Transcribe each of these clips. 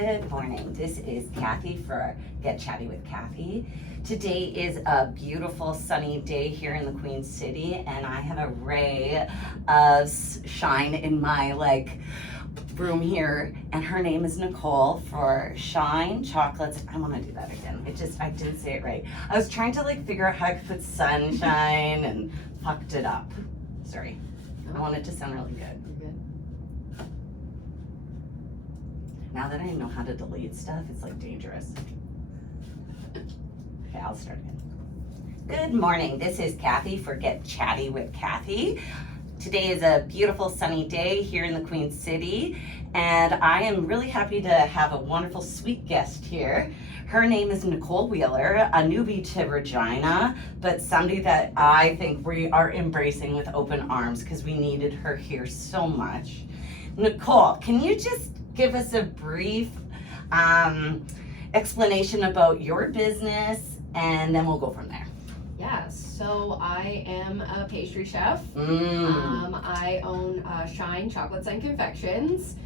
Good morning. This is Kathy for Get Chatty with Kathy. Today is a beautiful sunny day here in the Queen City, and I have a ray of shine in my room here, and her name is Nicole for Shine Chocolates. I want to do that again. I didn't say it right. I was trying to figure out how I could put sunshine and fucked it up. Sorry. I want it to sound really good. Now that I know how to delete stuff, it's dangerous. Okay, I'll start again. Good morning. This is Kathy for Get Chatty with Kathy. Today is a beautiful sunny day here in the Queen City, and I am really happy to have a wonderful sweet guest here. Her name is Nicole Wheeler, a newbie to Regina, but somebody that I think we are embracing with open arms because we needed her here so much. Nicole, can you just give us a brief explanation about your business, and then we'll go from there. Yeah, so I am a pastry chef. I own Shine Chocolates and Confections.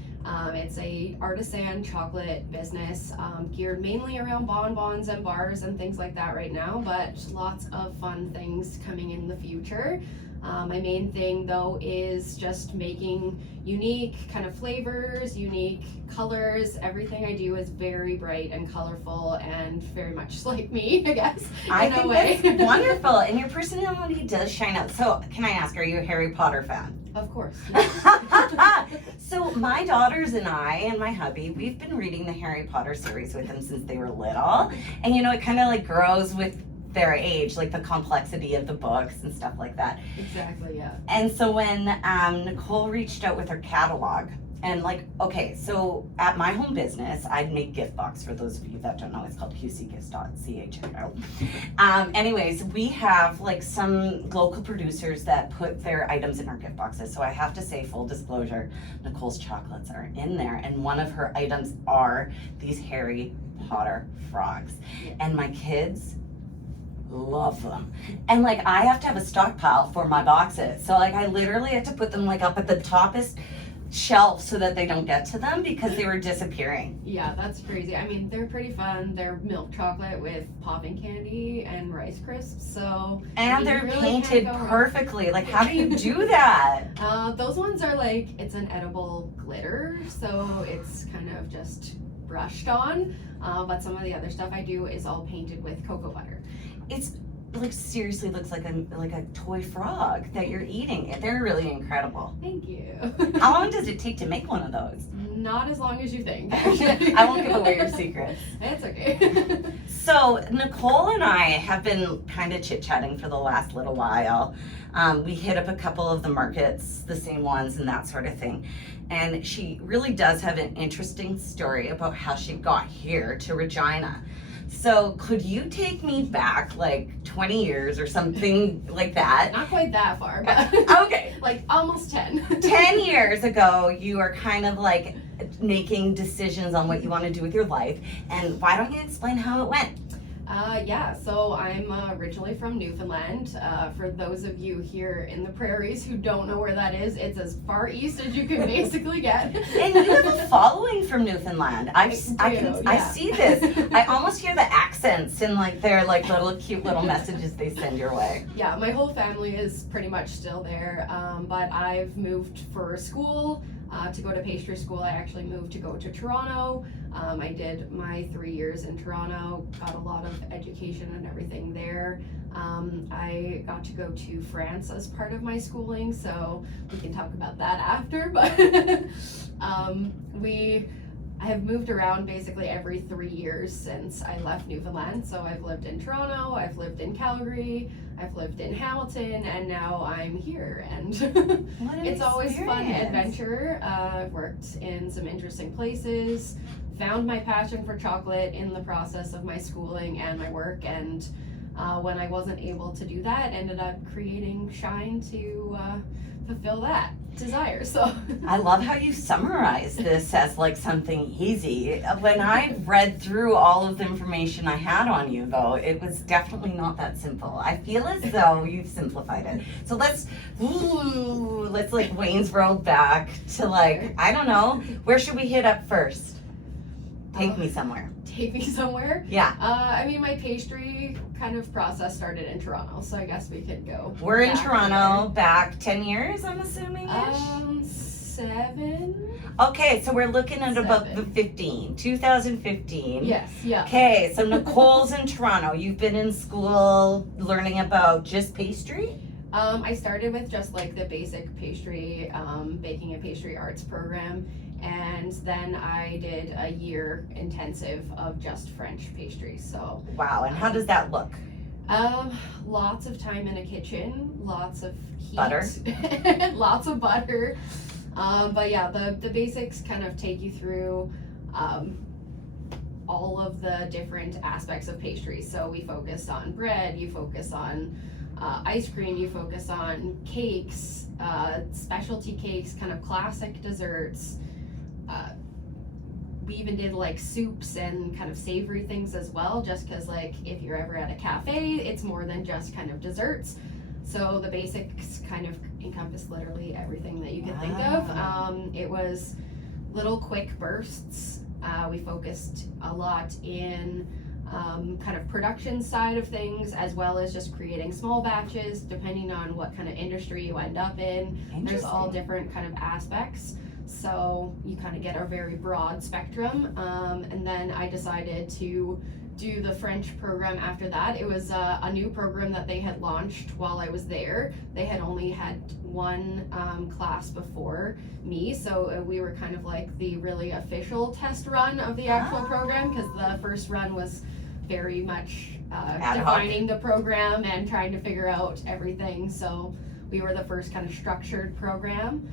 It's a artisan chocolate business geared mainly around bonbons and bars and things like that right now, but lots of fun things coming in the future. My main thing though is just making unique kind of flavors, unique colors. Everything I do is very bright and colorful and very much like me, I guess. I think that's wonderful, and your personality does shine out. So can I ask, are you a Harry Potter fan? Of course. So my daughters and I and my hubby, we've been reading the Harry Potter series with them since they were little, and it kind of grows with their age, the complexity of the books and stuff like that. Exactly, yeah. And so when Nicole reached out with her catalog, and okay, so at my home business, I'd make gift box. For those of you that don't know, it's called qcgifts.cho. Anyways, we have some local producers that put their items in our gift boxes. So I have to say, full disclosure, Nicole's chocolates are in there, and one of her items are these Harry Potter frogs. Yeah. And my kids love them, and I have to have a stockpile for my boxes, so I literally had to put them up at the toppest shelf so that they don't get to them because they were disappearing. Yeah, that's crazy. I mean, they're pretty fun. They're milk chocolate with popping candy and Rice Crisps, and they're really painted perfectly. How do you do that? Those ones are it's an edible glitter, so it's kind of just brushed on, but some of the other stuff I do is all painted with cocoa butter. It's seriously looks like a toy frog that you're eating. They're really incredible. Thank you. How long does it take to make one of those? Not as long as you think. I won't give away your secrets. It's okay. So Nicole and I have been kind of chit-chatting for the last little while. We hit up a couple of the markets, the same ones and that sort of thing. And she really does have an interesting story about how she got here to Regina. So could you take me back 20 years or something like that? Not quite that far, but okay. Almost 10. 10 years ago, you were kind of making decisions on what you want to do with your life. And why don't you explain how it went? Yeah, so I'm originally from Newfoundland. For those of you here in the prairies who don't know where that is, it's as far east as you can basically get. And you have a following from Newfoundland. I see this. I almost hear the accents in their little cute little messages they send your way. Yeah, my whole family is pretty much still there, but I've moved for school. To go to pastry school, I actually moved to go to Toronto. I did my 3 years in Toronto, got a lot of education and everything there. I got to go to France as part of my schooling, so we can talk about that after, but I have moved around basically every 3 years since I left Newfoundland. So I've lived in Toronto, I've lived in Calgary, I've lived in Hamilton, and now I'm here. And it's always fun adventure. I've worked in some interesting places, found my passion for chocolate in the process of my schooling and my work, and when I wasn't able to do that, ended up creating Shine to fulfill that desire. So I love how you summarize this as something easy. When I read through all of the information I had on you, though, it was definitely not that simple. I feel as though you've simplified it. So let's Wayne's World back to I don't know, where should we hit up first? Take me somewhere. Take me somewhere. Yeah. I mean, my pastry kind of process started in Toronto, so I guess we could go. We're in back Toronto back 10 years, I'm assuming. there. 7. Okay, so we're looking at about the 7. 2015. Yes, yeah. Okay, so Nicole's in Toronto. You've been in school learning about just pastry? I started with just like the basic pastry, baking and pastry arts program. And then I did a year intensive of just French pastry. So Wow, and how does that look? lots of time in a kitchen, lots of heat, Butter. lots of butter. But yeah, the basics kind of take you through all of the different aspects of pastry. So we focused on bread, you focus on ice cream, you focus on cakes, specialty cakes, kind of classic desserts. We even did like soups and kind of savory things as well, just because like if you're ever at a cafe, it's more than just kind of desserts. So the basics kind of encompass literally everything that you could think of. It was little quick bursts. We focused a lot in kind of production side of things, as well as just creating small batches depending on what kind of industry you end up in. There's all different kind of aspects. So you kind of get a very broad spectrum. And then I decided to do the French program after that. It was a new program that they had launched while I was there. They had only had one class before me, so we were kind of like the really official test run of the actual program, because the first run was very much defining the program and trying to figure out everything. So we were the first kind of structured program.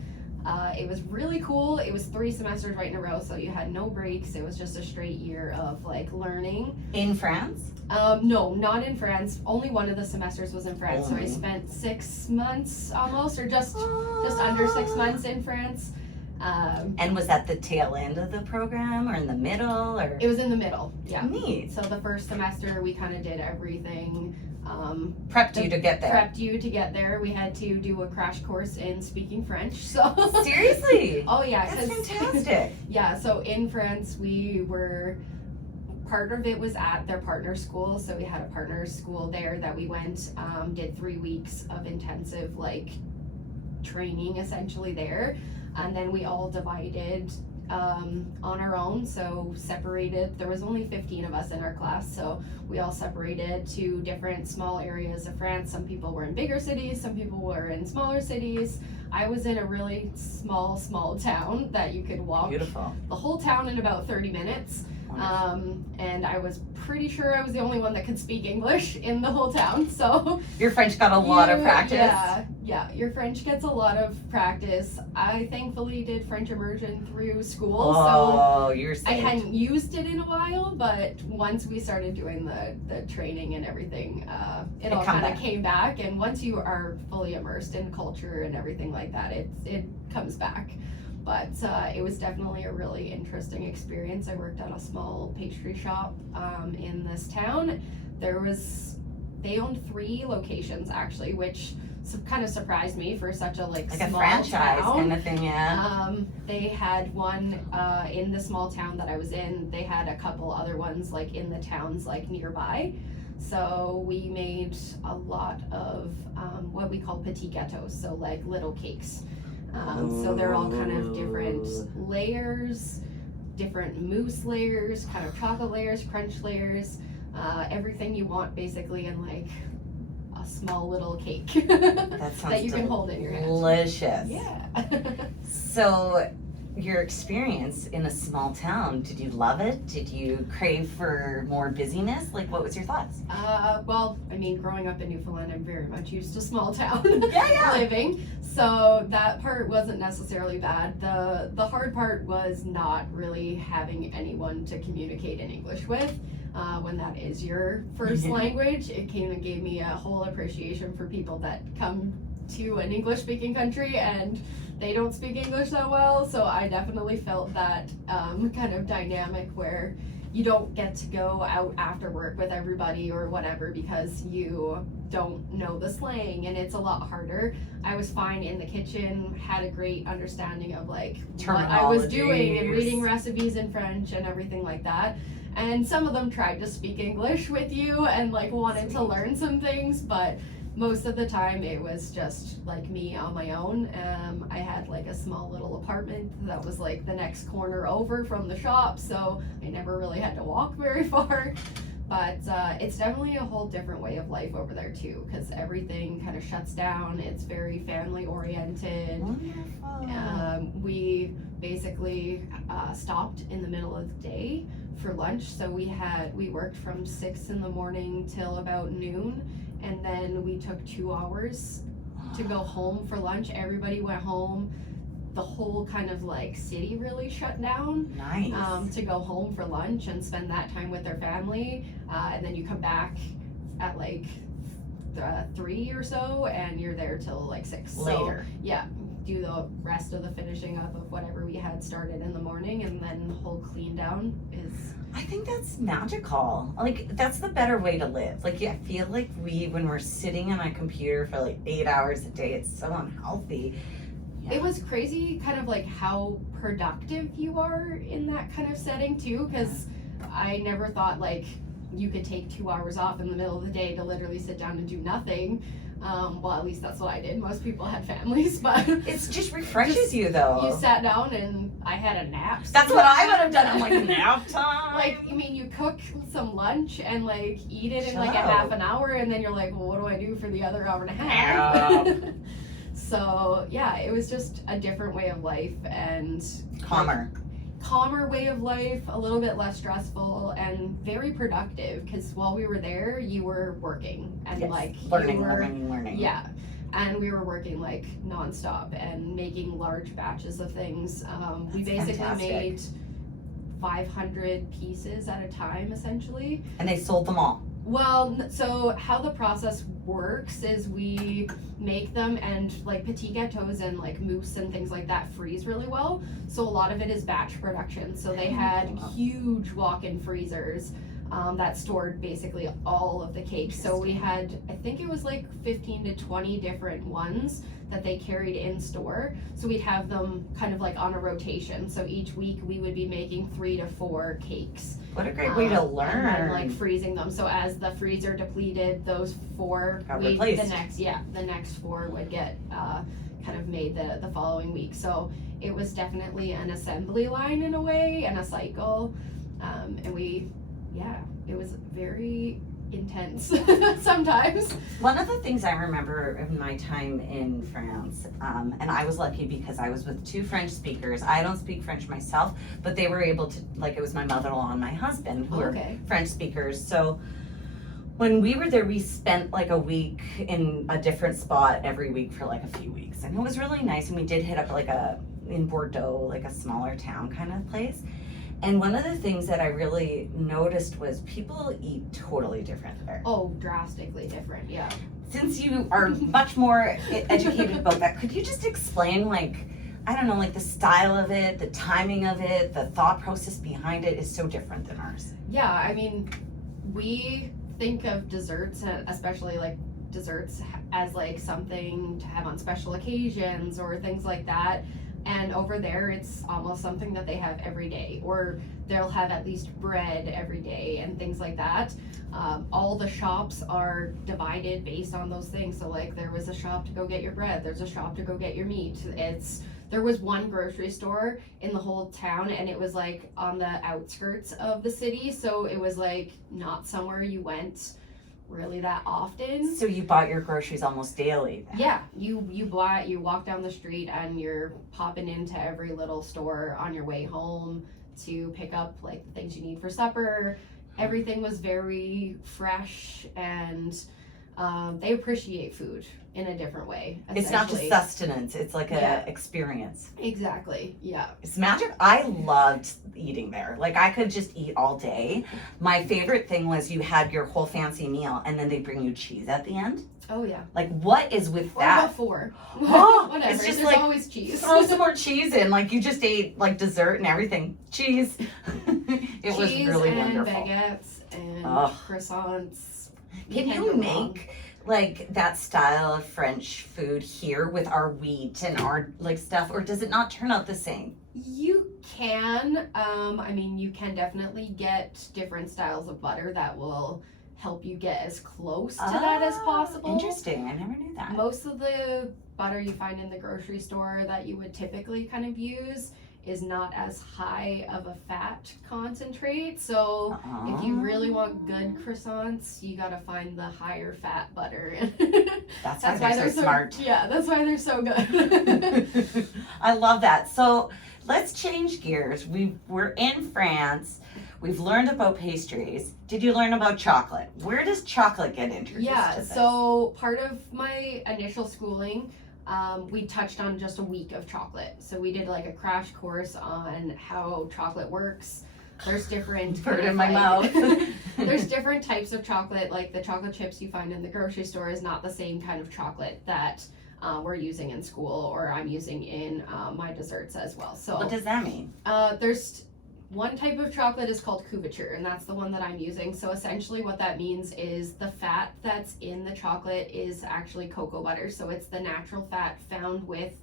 It was really cool. It was 3 semesters right in a row, so you had no breaks. It was just a straight year of like learning. In France? No, not in France. Only one of the semesters was in France. So I spent 6 months almost, or just under 6 months in France. And was that the tail end of the program or in the middle, or? It was in the middle, yeah. Neat. So the first semester we kind of did everything. Prepped you to get there. Prepped you to get there. We had to do a crash course in speaking French. So Seriously? Oh yeah, that's fantastic. Yeah, so in France we were, part of it was at their partner school. So we had a partner school there that we went, did 3 weeks of intensive like training essentially there, and then we all divided on our own, so separated. There was only 15 of us in our class, so we all separated to different small areas of France. Some people were in bigger cities, some people were in smaller cities. I was in a really small town that you could walk the whole town in about 30 minutes. And I was pretty sure I was the only one that could speak English in the whole town. So your French got a lot of practice. Yeah, your French gets a lot of practice. I thankfully did French immersion through school, you're safe. I hadn't used it in a while, but once we started doing the training and everything, it all kind of came back. And once you are fully immersed in culture and everything like that, it comes back. But it was definitely a really interesting experience. I worked at a small pastry shop in this town. They owned 3 locations actually, which kind of surprised me for such a like small a franchise town. Kind of thing, yeah. They had one in the small town that I was in. They had a couple other ones like in the towns like nearby. So we made a lot of what we call petit gâteaux, so like little cakes. So they're all kind of different layers, different mousse layers, kind of chocolate layers, crunch layers, everything you want basically in like a small little cake that you can hold in your hand. Delicious. Yeah. So your experience in a small town, did you love it? Did you crave for more busyness? Like, what was your thoughts? Well, I mean, growing up in Newfoundland, I'm very much used to small town living. So that part wasn't necessarily bad. The hard part was not really having anyone to communicate in English with. When that is your first language, it kind of gave me a whole appreciation for people that come to an English-speaking country and they don't speak English that well. So I definitely felt that kind of dynamic where you don't get to go out after work with everybody or whatever because you don't know the slang, and it's a lot harder. I was fine in the kitchen, had a great understanding of like what I was doing and reading recipes in French and everything like that. And some of them tried to speak English with you and like wanted to learn some things, but most of the time it was just like me on my own. I had like a small little apartment that was like the next corner over from the shop, so I never really had to walk very far. But it's definitely a whole different way of life over there too, because everything kind of shuts down. It's very family oriented. Wonderful. We basically stopped in the middle of the day for lunch, so we worked from 6 in the morning till about noon, and then we took 2 hours to go home for lunch. Everybody went home. The whole kind of like city really shut down. Nice. To go home for lunch and spend that time with their family, and then you come back at like 3 or so, and you're there till like 6 Later. So, yeah, do the rest of the finishing up of whatever we had started in the morning, and then the whole clean down is. I think that's magical. Like, that's the better way to live. Like, I feel like when we're sitting on a computer for like 8 hours a day, it's so unhealthy. Yeah. It was crazy kind of like how productive you are in that kind of setting too, because I never thought like you could take 2 hours off in the middle of the day to literally sit down and do nothing. Well, at least that's what I did. Most people had families, but it just refreshes you though. You sat down and I had a nap. That's what I would have done. I'm like, nap time. Like, I mean, you cook some lunch and like eat it in like a half an hour, and then you're like, well, what do I do for the other hour and a half? So yeah, it was just a different way of life, and calmer way of life, a little bit less stressful and very productive, because while we were there you were working and like learning. Yeah, and we were working like nonstop and making large batches of things. We basically made 500 pieces at a time essentially, and they sold them all. Well, so how the process works is we make them, and like petit gâteaux and like mousse and things like that freeze really well. So a lot of it is batch production. So they had huge walk-in freezers that stored basically all of the cakes. So we had, I think it was like 15 to 20 different ones that they carried in store. So we'd have them kind of like on a rotation. So each week we would be making 3 to 4 cakes. What a great way to learn. And then like freezing them. So as the freezer depleted, those 4 the next 4 would get kind of made the following week. So it was definitely an assembly line in a way, and a cycle. And it was very intense sometimes. One of the things I remember in my time in France, and I was lucky because I was with 2 French speakers. I don't speak French myself, but they were able to, like, it was my mother-in-law and my husband who were French speakers. So when we were there, we spent like a week in a different spot every week for like a few weeks, and it was really nice. And we did hit up like in Bordeaux, like a smaller town kind of place. And one of the things that I really noticed was people eat totally different there. Oh, drastically different, yeah. Since you are much more educated about that, could you just explain, like, I don't know, like the style of it, the timing of it, the thought process behind it is so different than ours? Yeah, I mean, we think of desserts, especially like desserts, as like something to have on special occasions or things like that. And over there, it's almost something that they have every day, or they'll have at least bread every day and things like that. All the shops are divided based on those things. So like there was a shop to go get your bread, there's a shop to go get your meat. There was one grocery store in the whole town, and it was like on the outskirts of the city. So it was like not somewhere you went really that often. So you bought your groceries almost daily then? Yeah, you walk down the street and you're popping into every little store on your way home to pick up like the things you need for supper. Everything was very fresh, and they appreciate food in a different way. It's not just essentially. sustenance, it's like Yeah. a experience. Exactly. Yeah. It's magic. I loved eating there. Like I could just eat all day. My favorite thing was you had your whole fancy meal and then they bring you cheese at the end. Oh yeah. Like what is with Or that? before. Oh, Whatever. it's just There's like, always cheese. Throw some more cheese in. Like you just ate like dessert and everything. Cheese. It was Cheese really and wonderful. baguettes and Ugh. croissants. Can can't you go wrong. make like that style of French food here with our wheat and our like stuff, or does it not turn out the same? You can. I mean, you can definitely get different styles of butter that will help you get as close to that as possible. Interesting. I never knew that. Most of the butter you find in the grocery store that you would typically kind of use is not as high of a fat concentrate. So if you really want good croissants, you gotta find the higher fat butter. That's why they're so smart. Yeah, that's why they're so good. I love that. So let's change gears. We're in France. We've learned about pastries. Did you learn about chocolate? Where does chocolate get introduced Yeah, to this? so part of my initial schooling, we touched on just a week of chocolate. So we did like a crash course on how chocolate works. There's different Bird kind in of, my like- mouth. There's different types of chocolate. Like the chocolate chips you find in the grocery store is not the same kind of chocolate that we're using in school or I'm using in my desserts as well. So What does that mean? there's one type of chocolate is called couverture, and that's the one that I'm using. So essentially what that means is the fat that's in the chocolate is actually cocoa butter. So it's the natural fat found with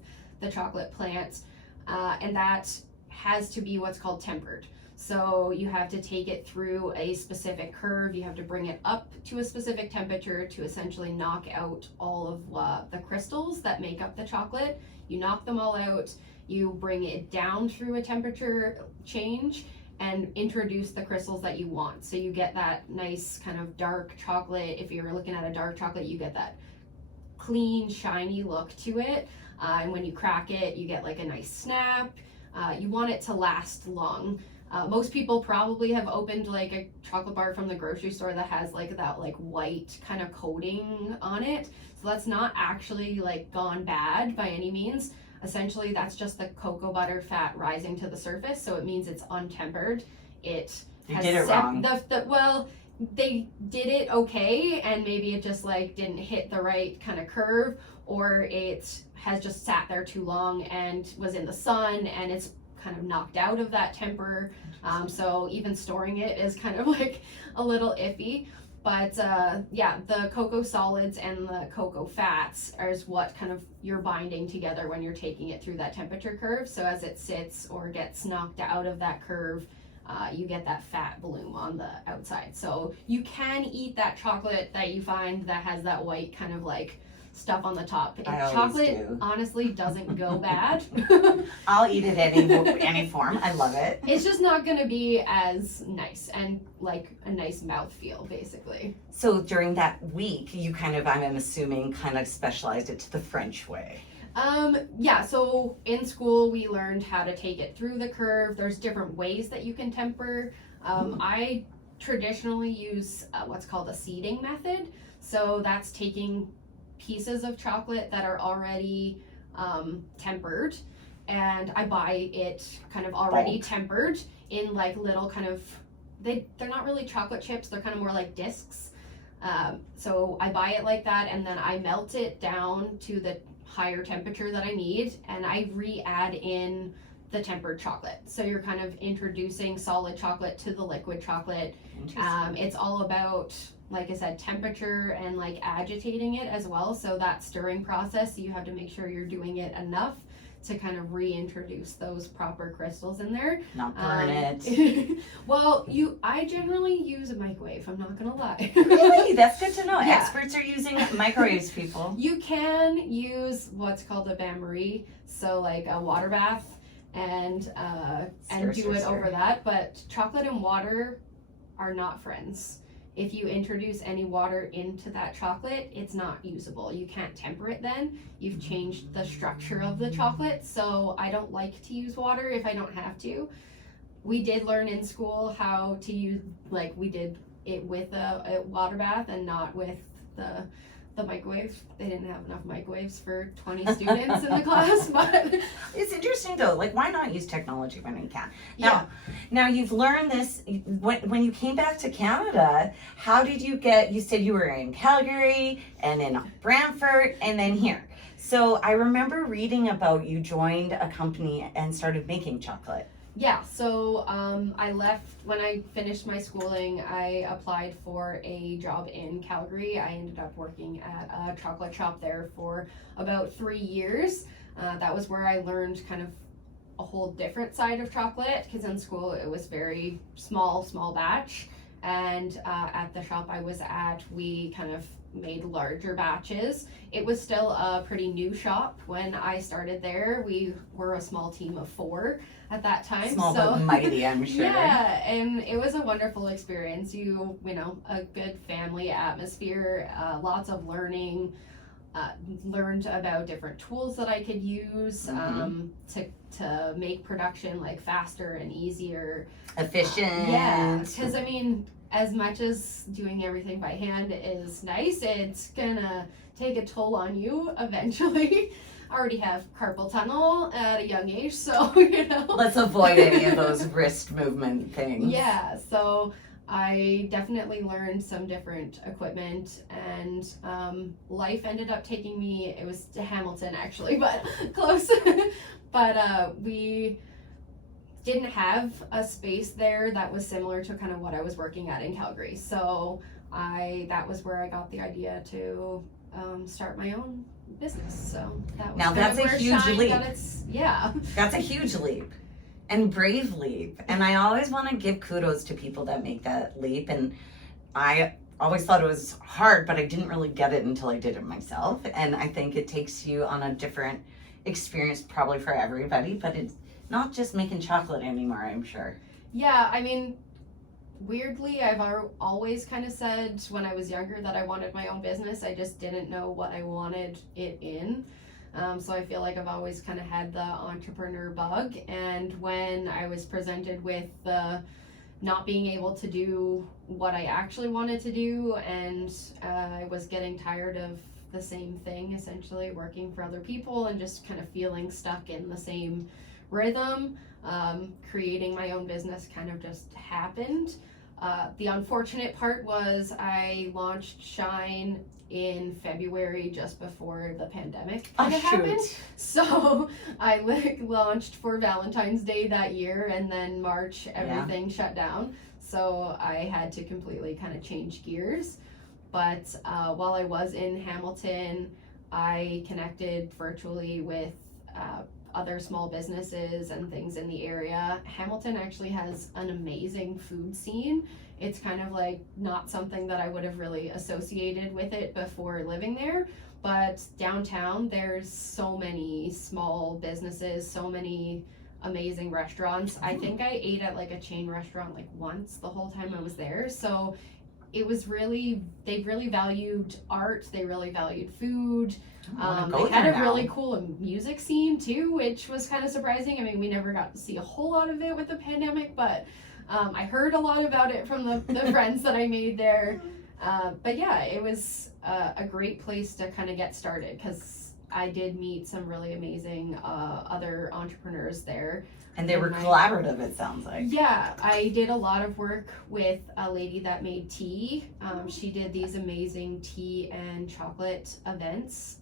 the chocolate plant, and that has to be what's called tempered. So you have to take it through a specific curve. You have to bring it up to a specific temperature to essentially knock out all of the crystals that make up the chocolate. You knock them all out. You bring it down through a temperature change and introduce the crystals that you want. So you get that nice kind of dark chocolate. If you're looking at a dark chocolate, you get that clean, shiny look to it. And when you crack it, you get like a nice snap. You want it to last long. Most people probably have opened like a chocolate bar from the grocery store that has like that like white kind of coating on it. So that's not actually like gone bad by any means. Essentially, that's just the cocoa butter fat rising to the surface, so it means it's untempered. It You has did it wrong. Well, they did it okay, and maybe it just like didn't hit the right kind of curve, or it has just sat there too long and was in the sun, and it's kind of knocked out of that temper. So even storing it is kind of like a little iffy. But yeah, the cocoa solids and the cocoa fats is what kind of you're binding together when you're taking it through that temperature curve. So as it sits or gets knocked out of that curve, you get that fat bloom on the outside. So you can eat that chocolate that you find that has that white kind of like stuff on the top. I always Chocolate do. honestly doesn't go bad. I'll eat it any form. I love it. It's just not gonna be as nice and like a nice mouthfeel, basically. So during that week, you kind of, I'm assuming, kind of specialized it to the French way. Yeah, so in school we learned how to take it through the curve. There's different ways that you can temper. I traditionally use what's called a seeding method. So that's taking pieces of chocolate that are already tempered, and I buy it kind of already tempered in like little kind of, they're not really chocolate chips, they're kind of more like discs. So I buy it like that, and then I melt it down to the higher temperature that I need, and I re-add in the tempered chocolate. So you're kind of introducing solid chocolate to the liquid chocolate. It's all about, like I said, temperature and like agitating it as well. So that stirring process, you have to make sure you're doing it enough to kind of reintroduce those proper crystals in there. Not burn it. Well, I generally use a microwave, I'm not gonna lie. Really? That's good to know. Yeah. Experts are using microwaves, people. You can use what's called a bain-marie, so like a water bath, and do it over that. But chocolate and water are not friends. If you introduce any water into that chocolate, it's not usable. You can't temper it then. You've changed the structure of the chocolate, so I don't like to use water if I don't have to. We did learn in school how to use, like we did it with a water bath and not with the microwave. They didn't have enough microwaves for 20 students in the class, but It's interesting though, like why not use technology when you can? yeah. Now you've learned this, when you came back to Canada, how did you you said you were in Calgary and in Brantford and then here. So I remember reading about you joined a company and started making chocolate. Yeah, so I left when I finished my schooling. I applied for a job in Calgary. I ended up working at a chocolate shop there for about 3 years. That was where I learned kind of a whole different side of chocolate, because in school it was very small batch. And at the shop I was at, we kind of made larger batches. It was still a pretty new shop when I started there. We were a small team of 4 at that time. Small but mighty, I'm sure. Yeah, and it was a wonderful experience. You know, a good family atmosphere, lots of learning. Learned about different tools that I could use to make production like faster and easier, efficient. Yeah, because I mean, as much as doing everything by hand is nice, it's gonna take a toll on you eventually. I already have carpal tunnel at a young age, so you know. Let's avoid any of those wrist movement things. Yeah, so I definitely learned some different equipment, and life ended up taking me, it was to Hamilton actually, but close. But we didn't have a space there that was similar to kind of what I was working at in Calgary. So that was where I got the idea to start my own business. So that was now that's a huge leap. Yeah. That's a huge leap. And brave leap. And I always want to give kudos to people that make that leap. And I always thought it was hard, but I didn't really get it until I did it myself. And I think it takes you on a different experience probably for everybody, but it's not just making chocolate anymore, I'm sure. Yeah, I mean, weirdly, I've always kind of said when I was younger that I wanted my own business. I just didn't know what I wanted it in. So I feel like I've always kind of had the entrepreneur bug, and when I was presented with the not being able to do what I actually wanted to do, and I was getting tired of the same thing, essentially working for other people and just kind of feeling stuck in the same rhythm, creating my own business kind of just happened. The unfortunate part was I launched Shine in February, just before the pandemic kind of happened. So I launched for Valentine's Day that year, and then March everything shut down. So I had to completely kind of change gears. But while I was in Hamilton, I connected virtually with other small businesses and things in the area. Hamilton actually has an amazing food scene. It's kind of like not something that I would have really associated with it before living there, but downtown there's so many small businesses, so many amazing restaurants. I think I ate at like a chain restaurant like once the whole time I was there. So it was really, they really valued art, they really valued food. They had a really cool music scene too, which was kind of surprising. I mean, we never got to see a whole lot of it with the pandemic, but I heard a lot about it from the friends that I made there. But yeah, it was a great place to kind of get started, because I did meet some really amazing other entrepreneurs there. And they were collaborative, it sounds like. Yeah, I did a lot of work with a lady that made tea. She did these amazing tea and chocolate events.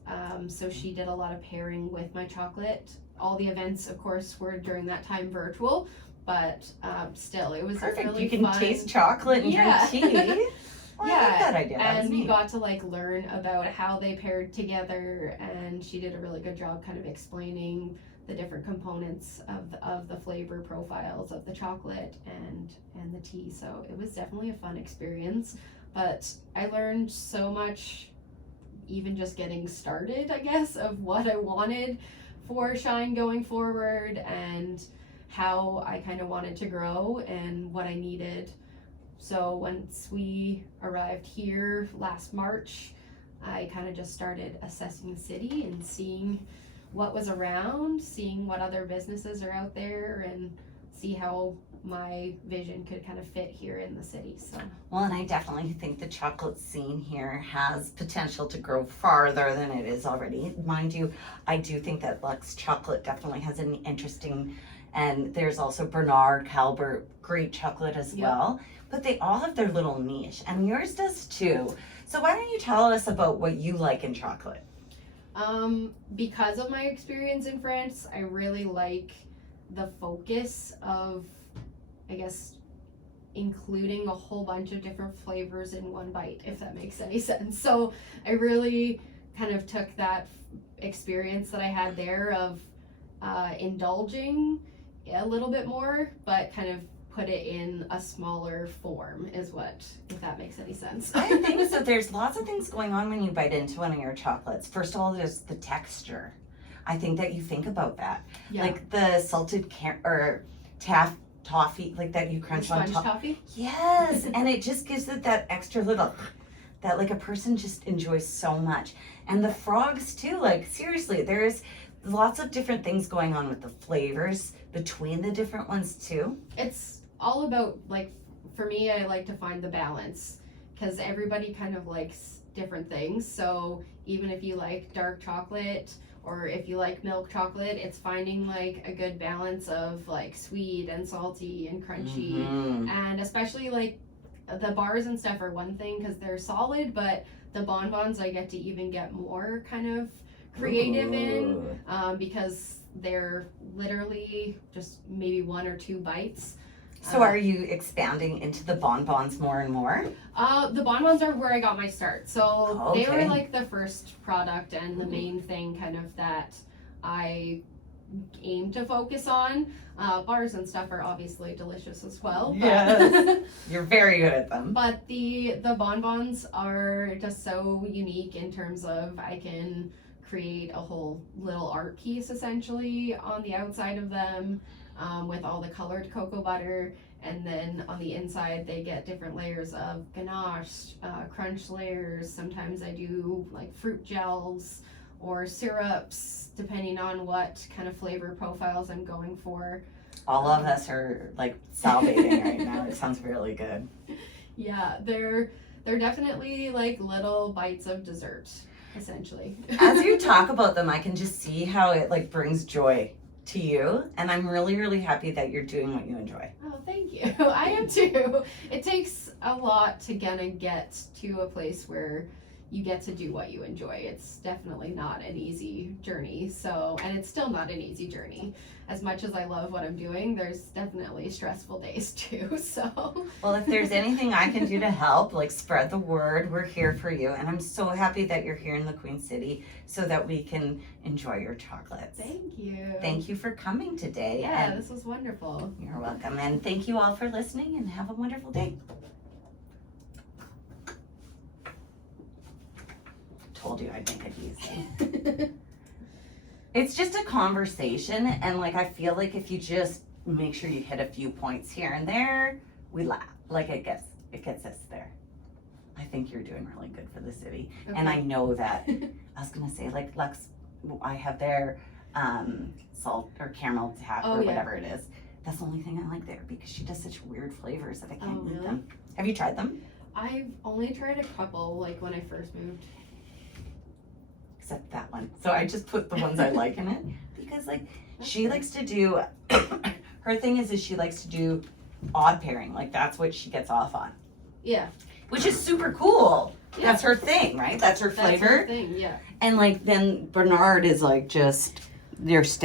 So she did a lot of pairing with my chocolate. All the events, of course, were during that time virtual, but still, it was perfect. Really you can fun. Taste chocolate and drink tea. Well, I like that idea. And we got to like learn about how they paired together, and she did a really good job kind of explaining the different components of the flavor profiles of the chocolate and the tea. So it was definitely a fun experience, but I learned so much even just getting started, I guess, of what I wanted for Shine going forward, and how I kind of wanted to grow and what I needed. So once we arrived here last March, I kind of just started assessing the city and seeing what was around, seeing what other businesses are out there, and see how my vision could kind of fit here in the city. So Well, and I definitely think the chocolate scene here has potential to grow farther than it is already. Mind you, I do think that Lux Chocolate definitely has an interesting, and there's also Bernard, Calbert, great chocolate as Yep. well. But they all have their little niche, and yours does too. So why don't you tell us about what you like in chocolate? because of my experience in France, I really like the focus of, I guess, including a whole bunch of different flavors in one bite, if that makes any sense. So I really kind of took that experience that I had there of indulging a little bit more, but kind of put it in a smaller form, is what, if that makes any sense. I think so. There's lots of things going on when you bite into one of your chocolates. First of all, there's the texture. I think that you think about that. Yeah. Like the salted toffee, like that you crunch on Sponge top. toffee? Yes, and it just gives it that extra little that like a person just enjoys so much. And the frogs too, like seriously, there's lots of different things going on with the flavors between the different ones too. It's all about, like, for me, I like to find the balance because everybody kind of likes different things. So even if you like dark chocolate or if you like milk chocolate, it's finding like a good balance of like sweet and salty and crunchy. Mhm. And especially like the bars and stuff are one thing because they're solid, but the bonbons I get to even get more kind of creative in because they're literally just maybe 1 or 2 bites. So are you expanding into the bonbons more and more? The bonbons are where I got my start. So they Okay. were like the first product and the main thing kind of that I aim to focus on. Bars and stuff are obviously delicious as well. But Yes. You're very good at them. but the bonbons are just so unique in terms of I can create a whole little art piece essentially on the outside of them. With all the colored cocoa butter, and then on the inside they get different layers of ganache, crunch layers. Sometimes I do like fruit gels or syrups, depending on what kind of flavor profiles I'm going for. All of us are like salivating right now. It sounds really good. Yeah, they're definitely like little bites of dessert, essentially. As you talk about them, I can just see how it like brings joy to you, and I'm really, really happy that you're doing what you enjoy. Oh, thank you. I am too. It takes a lot to gonna get to a place where you get to do what you enjoy. It's definitely not an easy journey. So, and it's still not an easy journey. As much as I love what I'm doing, there's definitely stressful days too. So, Well, if there's anything I can do to help, like spread the word, we're here for you. And I'm so happy that you're here in the Queen City so that we can enjoy your chocolates. thank you. Thank you for coming today. Yeah, And this was wonderful. you're welcome. And thank you all for listening, and have a wonderful day. Told you I'd make it easy. It's just a conversation, and like I feel like if you just make sure you hit a few points here and there, we laugh. Like it gets us there. I think you're doing really good for the city. And I know that I was gonna say like Lux, I have their salt or caramel tap Oh, or yeah. whatever it is. That's the only thing I like there because she does such weird flavors that I can't Oh, eat really? them. Have you tried them? I've only tried a couple, like when I first moved. Except that one. So I just put the ones I like in it because like she likes to do her thing is she likes to do odd pairing. Like that's what she gets off on. Yeah. Which is super cool. Yeah. That's her thing, right? That's her That's flavor. her thing, yeah. And like then Bernard is like just your